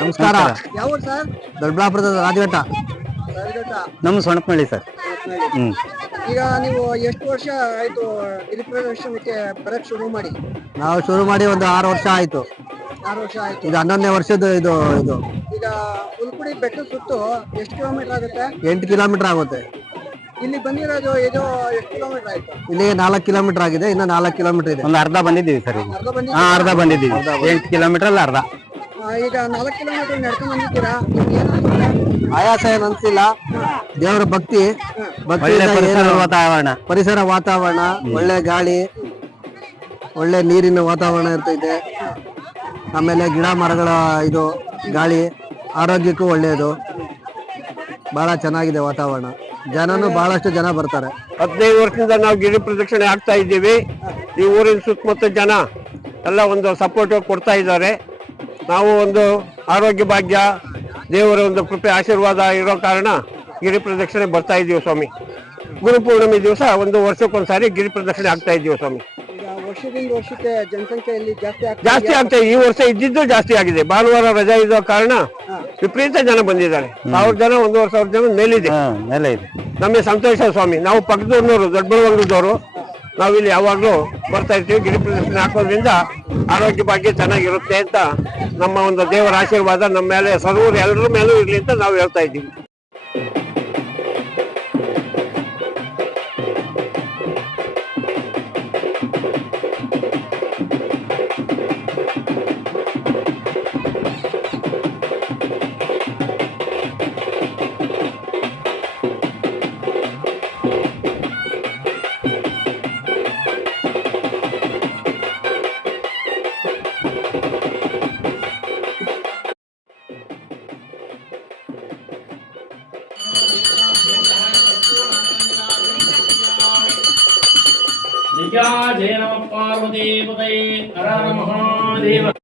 ನಮಸ್ಕಾರ. ಯಾವ ಸರ್? ದೊಡ್ಡಬಳ್ಳಾಪುರದ ರಾಜಘಟ್ಟ. ನಮ್ಮ ಸೊಣಪನಹಳ್ಳಿ ಸರ್. ಈಗ ನೀವು ಎಷ್ಟು ವರ್ಷ ಆಯ್ತು ಗಿರಿ ಪ್ರದರ್ಶನಕ್ಕೆ ಬರಕ್ ಶುರು ಮಾಡಿ? ನಾವು ಶುರು ಮಾಡಿ ಒಂದು 6 ವರ್ಷ ಆಯ್ತು. 6 ವರ್ಷ ಆಯ್ತು. ಇದು 11ನೇ ವರ್ಷದ ಇದು. ಈಗ ಹುಲ್ಕುಡಿ ಬೆಟ್ಟ ಸುತ್ತು ಎಷ್ಟು ಕಿಲೋಮೀಟರ್ ಆಗುತ್ತೆ? 8 ಕಿಲೋಮೀಟರ್ ಆಗುತ್ತೆ. ಇಲ್ಲಿ ಬಂದಿರೋದು ಇದು ಎಷ್ಟು ಕಿಲೋಮೀಟರ್ ಆಯ್ತು? ಇಲ್ಲಿ 4 ಕಿಲೋಮೀಟರ್ ಆಗಿದೆ, ಇನ್ನು 4 ಕಿಲೋಮೀಟರ್ ಇದೆ. ಒಂದು ಅರ್ಧ ಬಂದಿದ್ದೀವಿ ಸರ್. ಅರ್ಧ ಬಂದಿದ್ದೀವಿ. 8 ಕಿಲೋಮೀಟರ್ ಅಲ್ಲ ಅರ್ಧ. ಈಗ 4 ಕಿಲೋಮೀಟರ್ ನಡ್ಕೊಂಡ್ ಬಂದಿದ್ದೀರಾ, ಆಯಾಸ ಏನ್ ಅನ್ಸಿಲ್ಲ. ದೇವರ ಭಕ್ತಿ, ಪರಿಸರ ವಾತಾವರಣ, ಒಳ್ಳೆ ಗಾಳಿ, ಒಳ್ಳೆ ನೀರಿನ ವಾತಾವರಣ ಇರ್ತೈತೆ. ಆಮೇಲೆ ಗಿಡ ಮರಗಳ ಇದು ಗಾಳಿ ಆರೋಗ್ಯಕ್ಕೂ ಒಳ್ಳೆಯದು. ಬಹಳ ಚೆನ್ನಾಗಿದೆ ವಾತಾವರಣ. ಜನನು ಬಹಳಷ್ಟು ಜನ ಬರ್ತಾರೆ. 15 ವರ್ಷದಿಂದ ನಾವು ಗಿರಿ ಪ್ರದಕ್ಷಿಣೆ ಆಗ್ತಾ ಇದ್ದೀವಿ. ಈ ಊರಿನ ಸುತ್ತಮುತ್ತ ಜನ ಎಲ್ಲ ಒಂದು ಸಪೋರ್ಟ್ ಕೊಡ್ತಾ ಇದ್ದಾರೆ. ನಾವು ಒಂದು ಆರೋಗ್ಯ ಭಾಗ್ಯ, ದೇವರ ಒಂದು ಕೃಪೆ ಆಶೀರ್ವಾದ ಇರೋ ಕಾರಣ ಗಿರಿ ಪ್ರದಕ್ಷಿಣೆ ಬರ್ತಾ ಇದ್ದೀವಿ ಸ್ವಾಮಿ. ಗುರುಪೂರ್ಣಿಮೆ ದಿವಸ ಒಂದು ವರ್ಷಕ್ಕೊಂದ್ಸಾರಿ ಗಿರಿ ಪ್ರದಕ್ಷಿಣೆ ಆಗ್ತಾ ಇದ್ದೀವಿ ಸ್ವಾಮಿ. ಈಗ ವರ್ಷದಿಂದ ವರ್ಷಕ್ಕೆ ಜನಸಂಖ್ಯೆಯಲ್ಲಿ ಜಾಸ್ತಿ ಆಗ್ತಾ ಈ ವರ್ಷ ಇದ್ದಿದ್ದು ಜಾಸ್ತಿ ಆಗಿದೆ. ಭಾನುವಾರ ರಜಾ ಇರೋ ಕಾರಣ ವಿಪರೀತ ಜನ ಬಂದಿದ್ದಾರೆ. 1000 ಜನ 1,500 ಜನ ಮೇಲಿದೆ. ನಮಗೆ ಸಂತೋಷ ಸ್ವಾಮಿ. ನಾವು ಪಕ್ಕದೂರ್ನವರು, ದೊಡ್ಡಬಳ್ಳಾಪುರದವರು, ನಾವಿಲ್ಲಿ ಯಾವಾಗಲೂ ಬರ್ತಾ ಇರ್ತೀವಿ. ಗಿರಿ ಪ್ರದಕ್ಷಿಣೆ ಹಾಕೋದ್ರಿಂದ ಆರೋಗ್ಯ ಭಾಗ್ಯ ಚೆನ್ನಾಗಿರುತ್ತೆ ಅಂತ ನಮ್ಮ ಒಂದು ದೇವರ ಆಶೀರ್ವಾದ ನಮ್ಮ ಮೇಲೆ ಸರ್ವರು ಎಲ್ಲರ ಮೇಲೂ ಇರ್ಲಿ ಅಂತ ನಾವು ಹೇಳ್ತಾ ಇದ್ದೀವಿ. जय नमः पार्वती पतये हर हर महादेव।